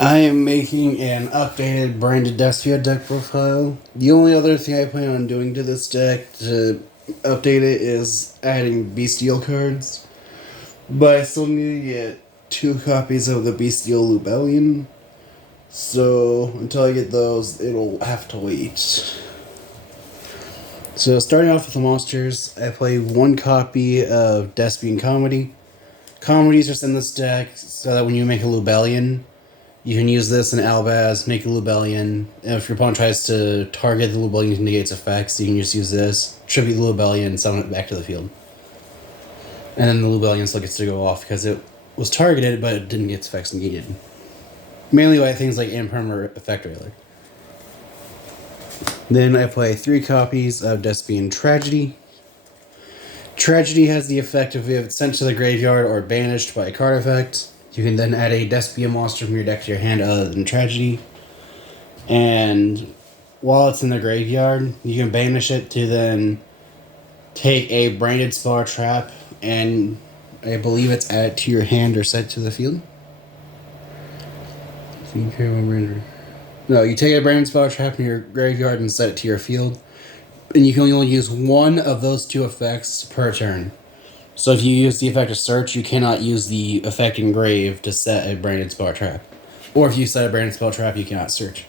I am making an updated branded despia deck profile. The only other thing I plan on doing to this deck to update it is adding bestial cards. But I still need to get 2 copies of the bestial Lubellion. So until I get those, it'll have to wait. So starting off with the monsters, I play 1 copy of Despian Comedy. Comedy is just in this deck so that when you make a Lubellion, you can use this in Albaz, make a Lubellion. If your opponent tries to target the Lubellion to negate its effects, you can just use this, tribute the Lubellion, summon it back to the field. And then the Lubellion still gets to go off because it was targeted, but it didn't get its effects negated. Mainly by things like Imperm or Effect Railer. Then I play 3 copies of Despian Tragedy. Tragedy has the effect of if it's sent to the graveyard or banished by a card effect. You can then add a Despia monster from your deck to your hand other than Tragedy. And while it's in the graveyard, you can banish it to then take a branded spell trap, and I believe it's added to your hand or set to the field. So you carry one branded. No, you take a branded spell trap in your graveyard and set it to your field. And you can only use one of those 2 effects per turn. So if you use the effect of search, you cannot use the effect engrave to set a branded spell trap. Or if you set a branded spell trap, you cannot search.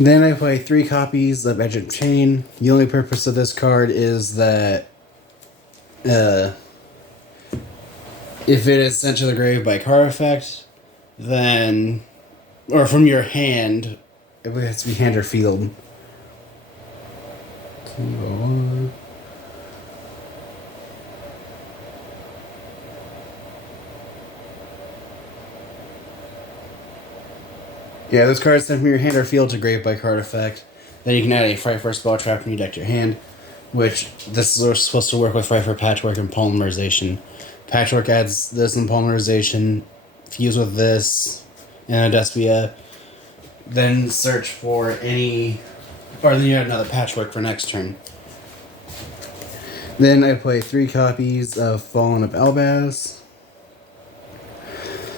Then I play 3 copies of Edge of Chain. The only purpose of this card is that if it is sent to the grave by card effect, then, or from your hand, it has to be hand or field. Yeah, this card is sent from your hand or field to grave by card effect. Then you can add a Fright for Spell Trap from your deck to your hand, which this is supposed to work with Fright for Patchwork and Polymerization. Patchwork adds this and Polymerization, fuse with this and a Despia, then search for any, or then you add another Patchwork for next turn. Then I play 3 copies of Fallen of Albaz.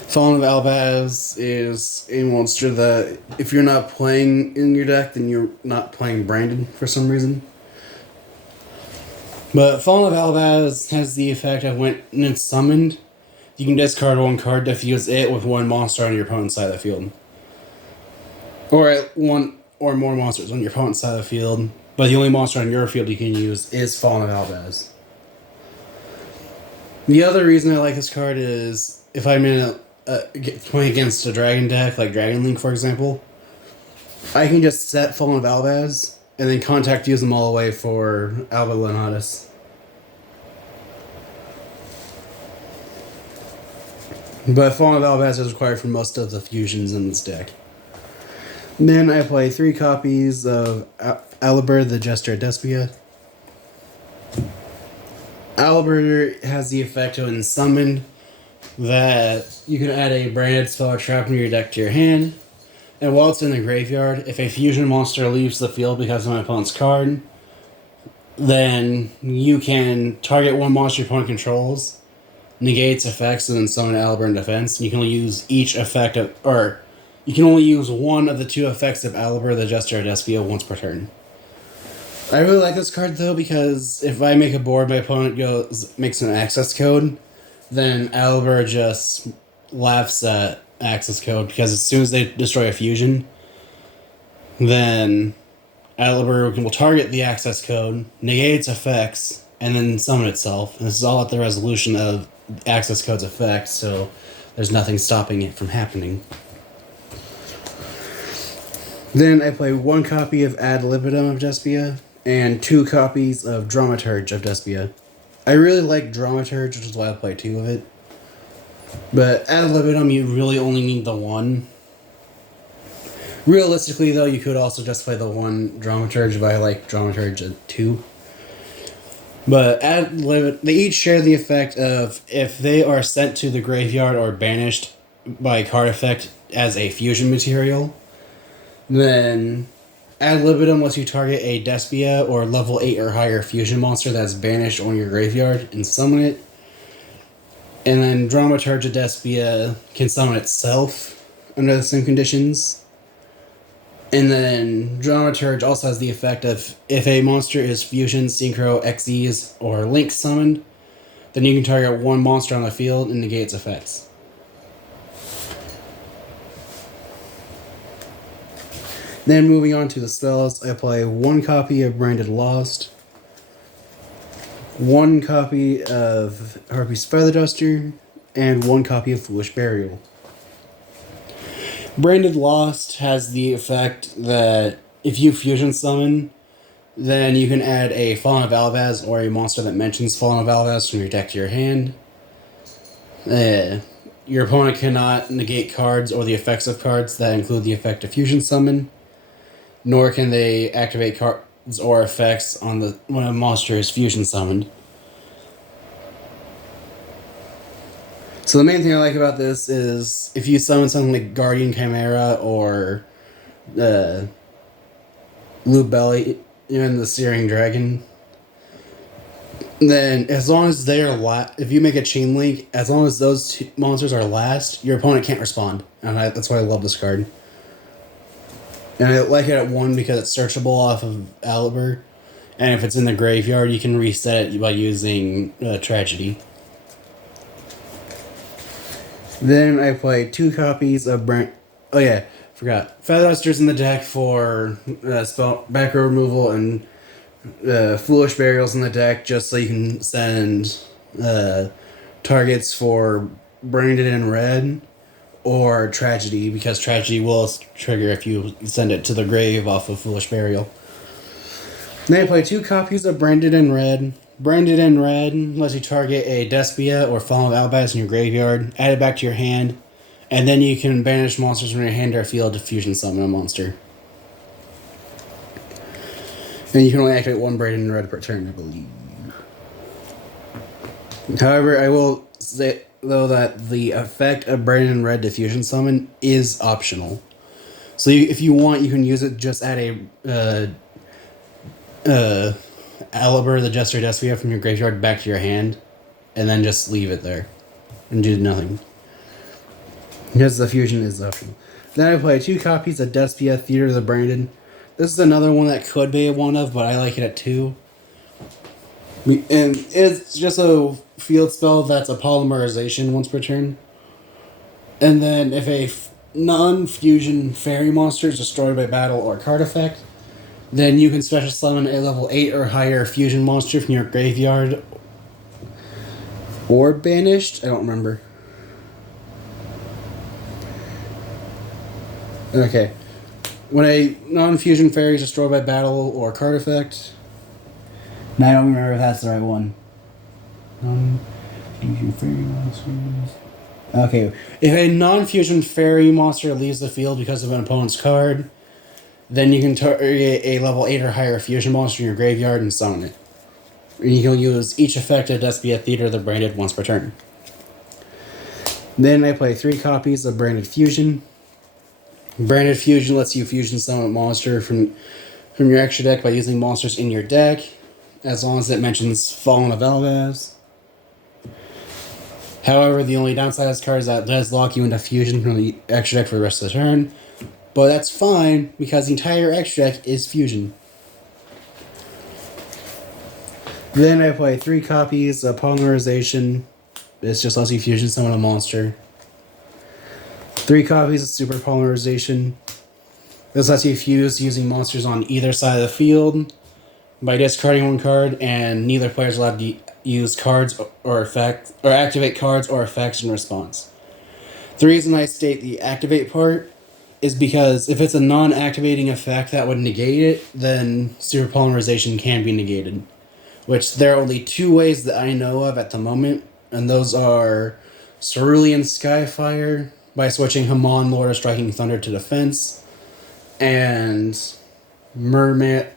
Fallen of Albaz is a monster that, if you're not playing in your deck, then you're not playing branded for some reason. But Fallen of Albaz has the effect of when it's summoned, you can discard 1 card to fuse it with 1 monster on your opponent's side of the field. Or 1 or more monsters on your opponent's side of the field, but the only monster on your field you can use is Fallen of Albaz. The other reason I like this card is if I'm in playing against a dragon deck, like Dragon Link for example, I can just set Fallen of Albaz and then contact use them all away for Alba Leonatus. But Fallen of Albaz is required for most of the fusions in this deck. Then I play 3 copies of Alibur, the Jester at Despia. Alibur has the effect of when summoned that you can add a branded spell or trap from your deck to your hand. And while it's in the graveyard, if a fusion monster leaves the field because of my opponent's card, then you can target 1 monster your opponent controls, negate its effects, and then summon Alibur in defense. And you can only use each effect of, or you can only use 1 of the 2 effects of Alibur, the Jester at Despia, once per turn. I really like this card though because if I make a board, my opponent makes an access code, then Alibur just laughs at access code because as soon as they destroy a fusion, then Alibur will target the access code, negate its effects, and then summon itself. And this is all at the resolution of access code's effect, so there's nothing stopping it from happening. Then I play 1 copy of Ad Libitum of Despia and 2 copies of Dramaturge of Despia. I really like Dramaturge, which is why I play 2 of it. But Ad Libitum, you really only need the 1. Realistically, though, you could also just play the 1 Dramaturge, but I like Dramaturge at 2. But they each share the effect of if they are sent to the graveyard or banished by card effect as a fusion material, then Ad Libitum lets you target a Despia or level 8 or higher fusion monster that's banished on your graveyard and summon it. And then Dramaturge Despia can summon itself under the same conditions. And then Dramaturge also has the effect of if a monster is Fusion, Synchro, Xyz, or Link summoned, then you can target one monster on the field and negate its effects. Then moving on to the spells, I play one copy of Branded Lost, one copy of Harpy's Feather Duster, and one copy of Foolish Burial. Branded Lost has the effect that if you fusion summon, then you can add a Fallen of Alvaz or a monster that mentions Fallen of Alvaz from your deck to your hand. Your opponent cannot negate cards or the effects of cards that include the effect of fusion summon, nor can they activate cards or effects on when a monster is fusion summoned. So the main thing I like about this is if you summon something like Guardian Chimera or Lubelli, even the Searing Dragon, then as long as they are if you make a chain link, as long as those two monsters are last, your opponent can't respond. And that's why I love this card. And I like it at 1 because it's searchable off of Aliber. And if it's in the graveyard, you can reset it by using Tragedy. Then I play 2 copies of Oh yeah, forgot. Feather Duster's in the deck for spell back row removal, and Foolish Burial's in the deck just so you can send targets for Branded in red or Tragedy, because Tragedy will trigger if you send it to the grave off of Foolish Burial. Then I play 2 copies of Branded in red. Branded in red lets you target a Despia or Fallen of Alvaz in your graveyard, add it back to your hand, and then you can banish monsters from your hand or field to fusion summon a monster. And you can only activate 1 Branded in red per turn, I believe. However, I will say, though, that the effect of Branded in red to fusion summon is optional. So if you want, you can use it, just add a Aliber, the Jester Despia from your graveyard back to your hand, and then just leave it there and do nothing, because the fusion is optional. Then I play 2 copies of Despia, Theater of the Branded. This is another one that could be a 1-of, but I like it at 2. And it's just a field spell that's a polymerization once per turn. And then if a non-fusion fairy monster is destroyed by battle or card effect, then you can special summon a level 8 or higher fusion monster from your graveyard. Or banished? I don't remember. Okay. When a non-fusion fairy is destroyed by battle or card effect... No, I don't remember if that's the right one. Non-fusion fairy monsters... Okay. If a non-fusion fairy monster leaves the field because of an opponent's card, then you can target a level 8 or higher fusion monster in your graveyard and summon it. And you can use each effect of Despia, Theater of the Branded once per turn. Then I play 3 copies of Branded Fusion. Branded Fusion lets you fusion summon a monster from your extra deck by using monsters in your deck, as long as it mentions Fallen of Alvaz. However, the only downside of this card is that it does lock you into fusion from the extra deck for the rest of the turn. But that's fine, because the entire extra deck is fusion. Then I play 3 copies of Polymerization. This just lets you fusion summon a monster. 3 copies of Super Polymerization. This lets you fuse using monsters on either side of the field by discarding 1 card, and neither player is allowed to use cards or activate cards or effects in response. The reason I state the activate part is because if it's a non-activating effect that would negate it, then Super Polymerization can be negated. Which there are only 2 ways that I know of at the moment, and those are Cerulean Skyfire by switching Hamon, Lord of Striking Thunder to defense, and Mermail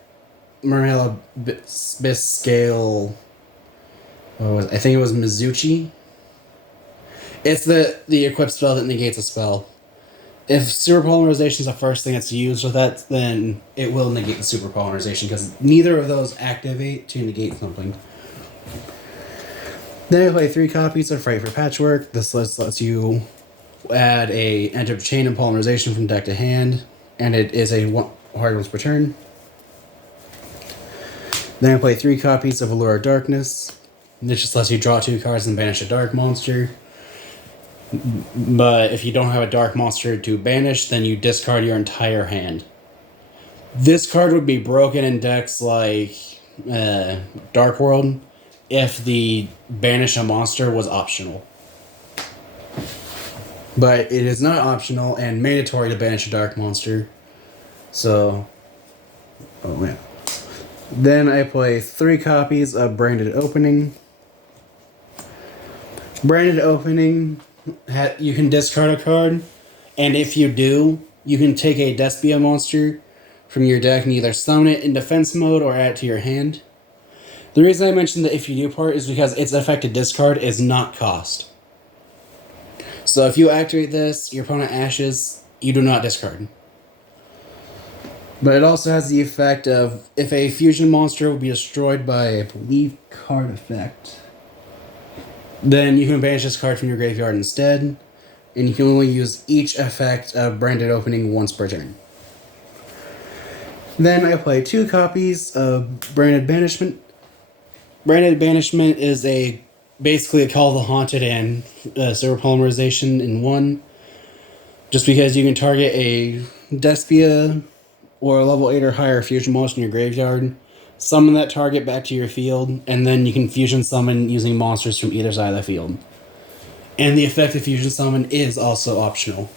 Biscale. I think it was Mizuchi. It's the equip spell that negates a spell. If Super Polymerization is the first thing that's used with that, then it will negate the Super Polymerization, because neither of those activate to negate something. Then I play 3 copies of Fright for Patchwork. This list lets you add a Edge of Chain and Polymerization from deck to hand, and it is a hard once per turn. Then I play 3 copies of Allure of Darkness. This just lets you draw 2 cards and banish a dark monster. But if you don't have a dark monster to banish, then you discard your entire hand. This card would be broken in decks like Dark World if the banish a monster was optional. But it is not optional and mandatory to banish a dark monster. So, oh man. Then I play 3 copies of Branded Opening. Branded Opening, you can discard a card, and if you do, you can take a Despia monster from your deck and either summon it in defense mode or add it to your hand. The reason I mentioned the if you do part is because its effective discard is not cost. So if you activate this, your opponent ashes, you do not discard. But it also has the effect of if a fusion monster will be destroyed by, I believe, card effect, then you can banish this card from your graveyard instead, and you can only use each effect of Branded Opening once per turn. Then I play 2 copies of Branded Banishment. Branded Banishment is basically a Call of the Haunted and Silver Polymerization in one. Just because you can target a Despia or a level 8 or higher fusion monster in your graveyard, summon that target back to your field, and then you can fusion summon using monsters from either side of the field. And the effect of fusion summon is also optional.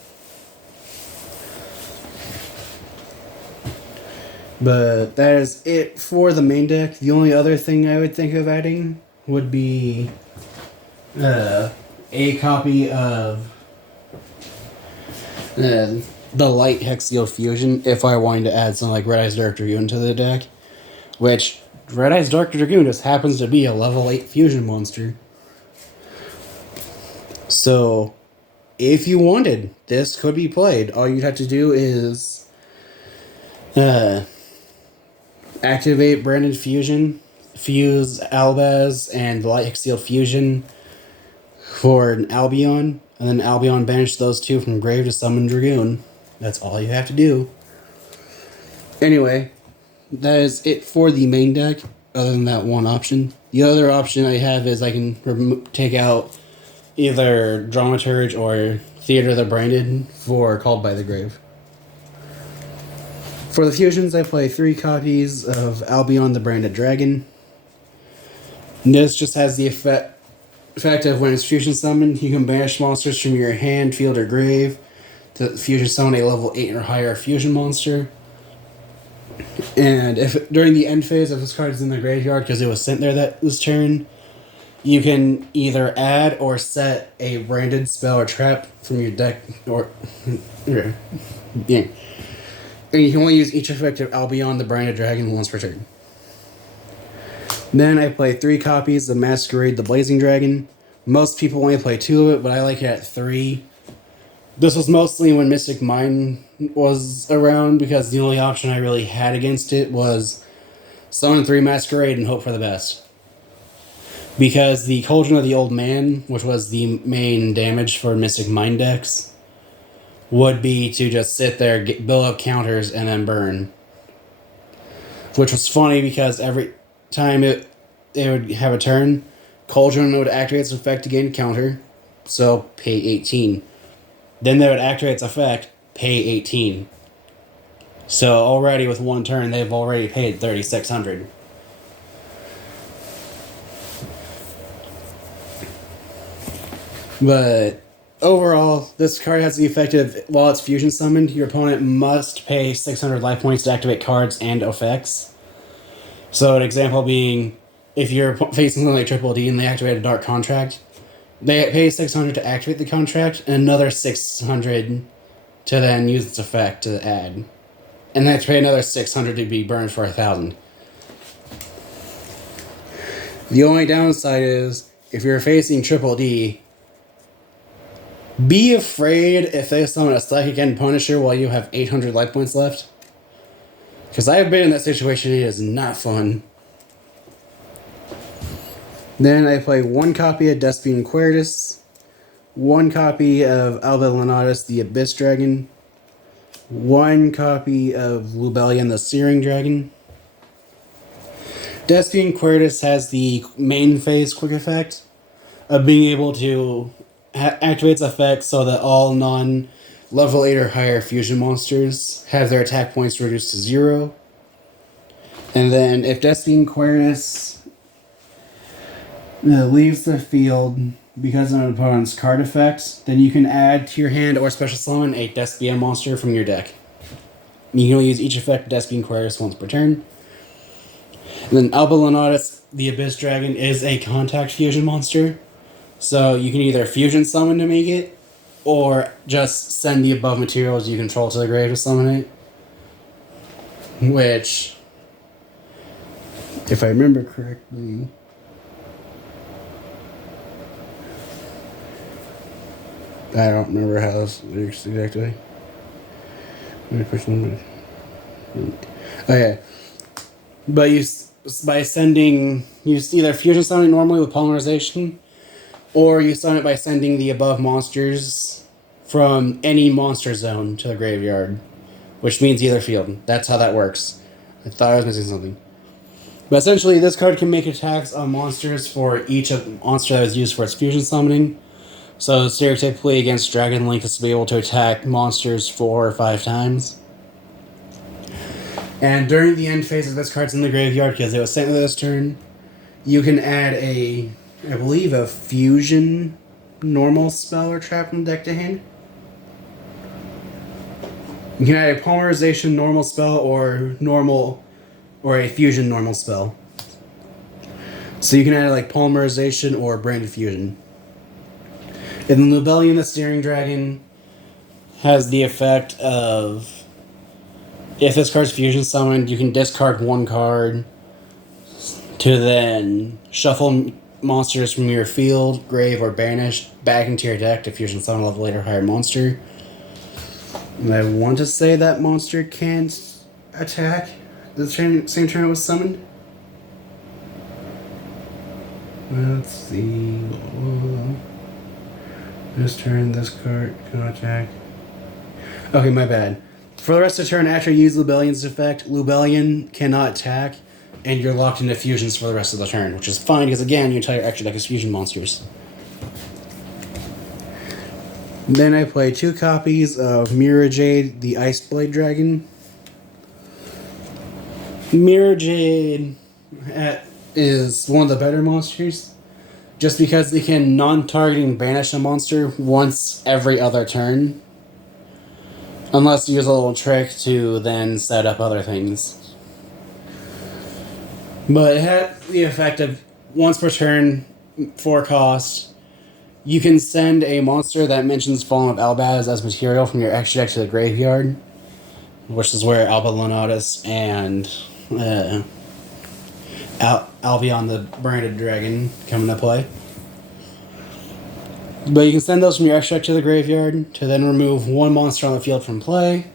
But that is it for the main deck. The only other thing I would think of adding would be a copy of the Light Hexial Fusion if I wanted to add something like Red Eyes Dark Dragoon to the deck. Which, Red Eyes Dark Dragoon just happens to be a level 8 fusion monster. So, if you wanted, this could be played. All you'd have to do is activate Branded Fusion, fuse Albaz and the Light Hexial Fusion for an Albion, and then Albion banish those 2 from grave to summon Dragoon. That's all you have to do. Anyway, that is it for the main deck, other than that one option. The other option I have is I can take out either Dramaturge or Theater of the Branded for Called by the Grave. For the fusions, I play 3 copies of Albion the Branded Dragon. And this just has the effect of when it's fusion summoned, you can banish monsters from your hand, field, or grave to fusion summon a level 8 or higher fusion monster. And if during the end phase, if this card is in the graveyard because it was sent there this turn, you can either add or set a branded spell or trap from your deck, or yeah. And you can only use each effect of Albion the Branded Dragon once per turn. Then I play 3 copies of Masquerade the Blazing Dragon. Most people only play 2 of it, but I like it at 3. This was mostly when Mystic Mine was around, because the only option I really had against it was summon 3 Masquerade and hope for the best. Because the Cauldron of the Old Man, which was the main damage for Mystic Mine decks, would be to just sit there, build up counters, and then burn. Which was funny because every time it would have a turn, Cauldron would activate its effect to gain a counter, so pay 18. Then they would activate its effect, pay 18. So already with one turn, they've already paid 3,600. But overall, this card has the effect of, while it's fusion summoned, your opponent must pay 600 life points to activate cards and effects. So an example being, if you're facing something like Triple D and they activate a Dark Contract, they pay 600 to activate the contract, and another 600 to then use its effect to add. And they have to pay another 600 to be burned for 1,000. The only downside is, if you're facing Triple D, be afraid if they summon a Psychic End Punisher while you have 800 life points left. Because I have been in that situation, it is not fun. Then I play one copy of Despia Quertus, one copy of Alba Lenatus, the Abyss Dragon, one copy of Lubellion, the Searing Dragon. Despia Quertus has the main phase quick effect of being able to activate its effect so that all non-level 8 or higher fusion monsters have their attack points reduced to 0. And then if Despia Quertus leaves the field because of an opponent's card effect, then you can add to your hand or special summon a Despia monster from your deck. You can only use each effect of Despia Quertus once per turn. And then Alba Lenatus, the Abyss Dragon, is a contact fusion monster. So you can either fusion summon to make it, or just send the above materials you control to the grave to summon it. Which, if I remember correctly, I don't remember how this works exactly. Okay. But by sending, you either fusion summon it normally with polymerization, or you summon it by sending the above monsters from any monster zone to the graveyard, which means either field. That's how that works. I thought I was missing something. But essentially, this card can make attacks on monsters for each monster that was used for its fusion summoning. So stereotypically against Dragon Link, this will be able to attack monsters 4 or 5 times. And during the end phase of this card's in the graveyard, because it was sent with this turn, you can add I believe a fusion normal spell or trap from deck to hand. You can add a polymerization normal spell or a fusion normal spell. So you can add like polymerization or branded fusion. And then Lubellion, the Steering Dragon, has the effect of, if this card's fusion summoned, you can discard one card to then shuffle monsters from your field, grave, or banish back into your deck to fusion summon a level 8 or higher monster. And I want to say that monster can't attack the same turn it was summoned. Let's see. This turn, this card can attack. Okay, my bad. For the rest of the turn, after you use Lubellion's effect, Lubellion cannot attack, and you're locked into fusions for the rest of the turn, which is fine, because again, your entire extra deck is fusion monsters. Then I play 2 copies of Mirror Jade, the Ice Blade Dragon. Mirror Jade is one of the better monsters, just because they can non-targeting banish a monster once every other turn. Unless you use a little trick to then set up other things. But it had the effect of once per turn, 4 cost, you can send a monster that mentions Fallen of Albaz as material from your extra deck to the graveyard, which is where Alba Lenatus and Albion the Branded Dragon come into play. But you can send those from your extra deck to the graveyard to then remove one monster on the field from play.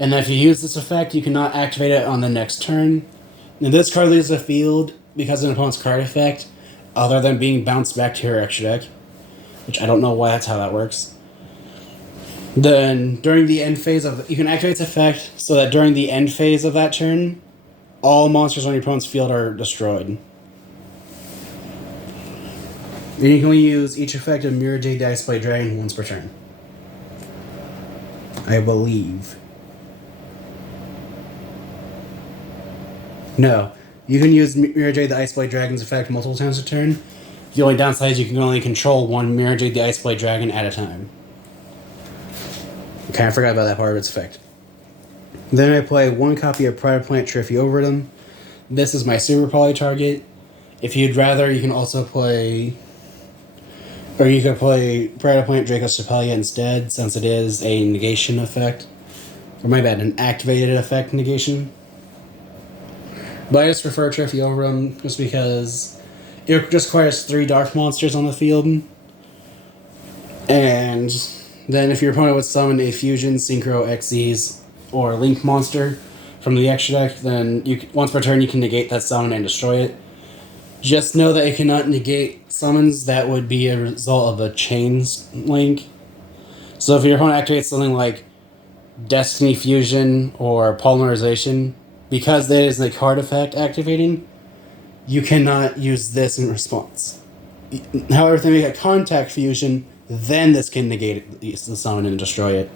And then if you use this effect, you cannot activate it on the next turn. And this card leaves the field because of an opponent's card effect, other than being bounced back to your extra deck. Which I don't know why that's how that works. Then, during the end phase of... You can activate this effect so that during the end phase of that turn, all monsters on your opponent's field are destroyed. And you can only use each effect of Mirror Jade Ice Blade Dragon once per turn. I believe. No. You can use Mirror Jade the Ice Blade Dragon's effect multiple times a turn. The only downside is you can only control one Mirror Jade the Ice Blade Dragon at a time. I kind of forgot about that part of its effect. Then I play 1 copy of Pride of Plant Trophy Overdom. This is my Super Poly target. If you'd rather, you can also play... Or you could play Pride of Plant Draco Stapelia instead, since it is a negation effect. Or my bad, an activated effect negation. But I just prefer Trophy Overdom just because it just requires 3 dark monsters on the field. And then if your opponent would summon a Fusion, Synchro, Xyz, or Link monster from the extra deck, then once per turn you can negate that summon and destroy it. Just know that it cannot negate summons that would be a result of a chain link. So if your opponent activates something like Destiny Fusion or Polymerization, because that is a card effect activating, you cannot use this in response. However, if they make a contact fusion, then this can negate the summon and destroy it.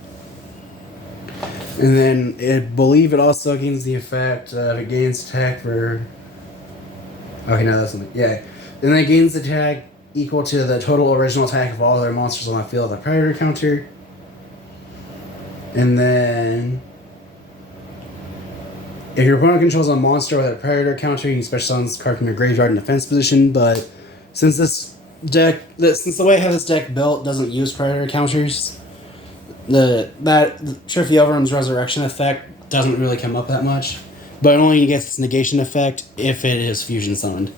And then I believe it also gains the effect of it gains attack for. Okay, no, that's something. Yeah. And then it gains attack equal to the total original attack of all other monsters on the field of the Predator counter. And then if your opponent controls a monster with a Predator counter, you can special summon this card from your graveyard in defense position. But since the way I have this deck built doesn't use Predator counters, that Trophy Overrun's Resurrection effect doesn't really come up that much. But it only gets its negation effect if it is fusion summoned.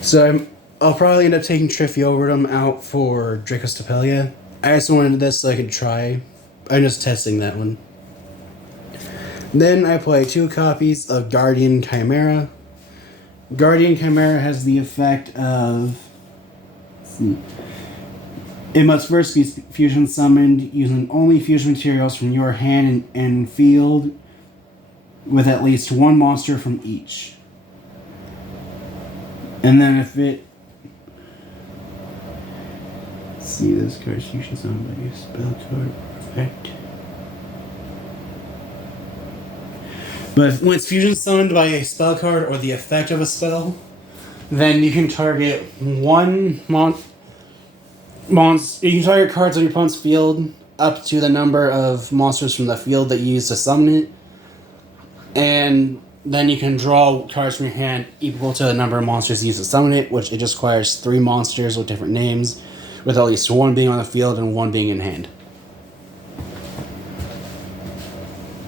So I'll probably end up taking Trivioverdum out for Dracostapelia. I just wanted this so I could try. I'm just testing that one. Then I play 2 copies of Guardian Chimera. Guardian Chimera has the effect of... Let's see. It must first be fusion summoned using only fusion materials from your hand and field with at least 1 monster from each. And then if it... Let's see, this card is fusion summoned by a spell card effect. But when it's fusion summoned by a spell card or the effect of a spell, then you can target one you can target cards on your opponent's field up to the number of monsters from the field that you use to summon it. And then you can draw cards from your hand equal to the number of monsters used to summon it, which it just requires 3 monsters with different names, with at least 1 being on the field and 1 being in hand.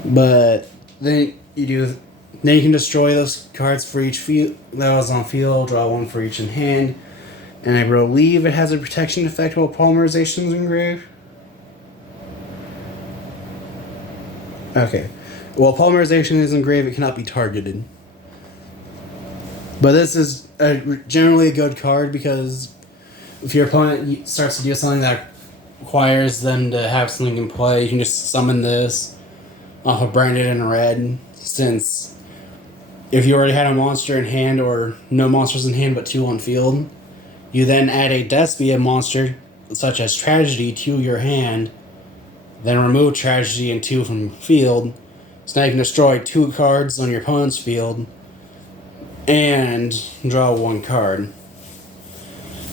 But then you can destroy those cards for each field that was on field, draw 1 for each in hand. And I believe it has a protection effect while Polymerization is engraved. Okay. While Polymerization is engraved, it cannot be targeted. But this is generally a good card because if your opponent starts to do something that requires them to have something in play, you can just summon this off of Branded in Red, since if you already had a monster in hand or no monsters in hand but 2 on field, you then add a despia monster, such as Tragedy, to your hand, then remove Tragedy and 2 from field, so now you can destroy 2 cards on your opponent's field, and draw 1 card.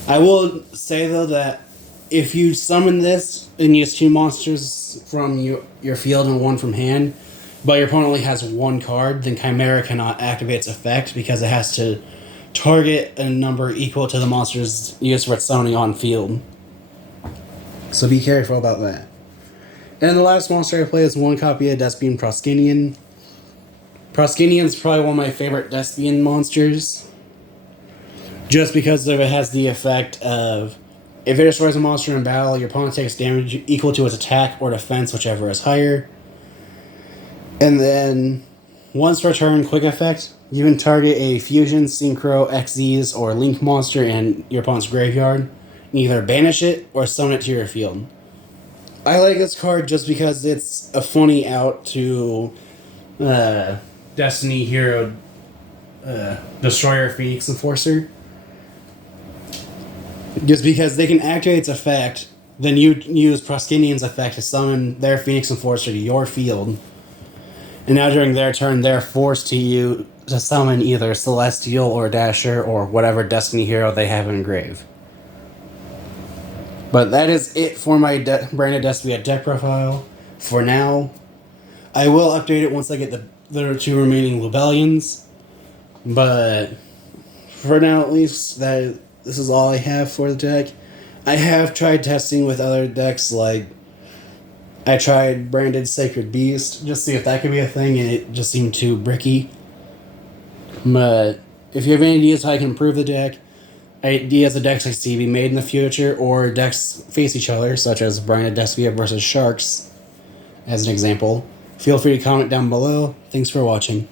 I will say, though, that if you summon this and use 2 monsters from your field and 1 from hand, but your opponent only has 1 card, then Chimera cannot activate its effect because it has to target a number equal to the monsters used for its summoning on field. So be careful about that. And the last monster I play is 1 copy of Despian Proskinian. Proskinian is probably one of my favorite Despian monsters, just because it has the effect of if it destroys a monster in battle, your opponent takes damage equal to its attack or defense, whichever is higher. And then once per turn, quick effect, you can target a Fusion, Synchro, Xyz, or Link monster in your opponent's graveyard, and either banish it or summon it to your field. I like this card just because it's a funny out to Destiny Hero Destroyer Phoenix Enforcer. Just because they can activate its effect, then you use Proskinian's effect to summon their Phoenix Enforcer to your field. And now during their turn, they're forced to summon either Celestial or Dasher or whatever Destiny hero they have engraved. But that is it for my Branded Despia deck profile. For now, I will update it once I get the 2 remaining Lubellions. But for now, at least, this is all I have for the deck. I have tried testing with other decks, like I tried Branded Sacred Beast, just to see if that could be a thing, and it just seemed too bricky. But if you have any ideas how I can improve the deck, ideas of decks I see be made in the future, or decks face each other, such as Branded Despia versus Sharks, as an example, feel free to comment down below. Thanks for watching.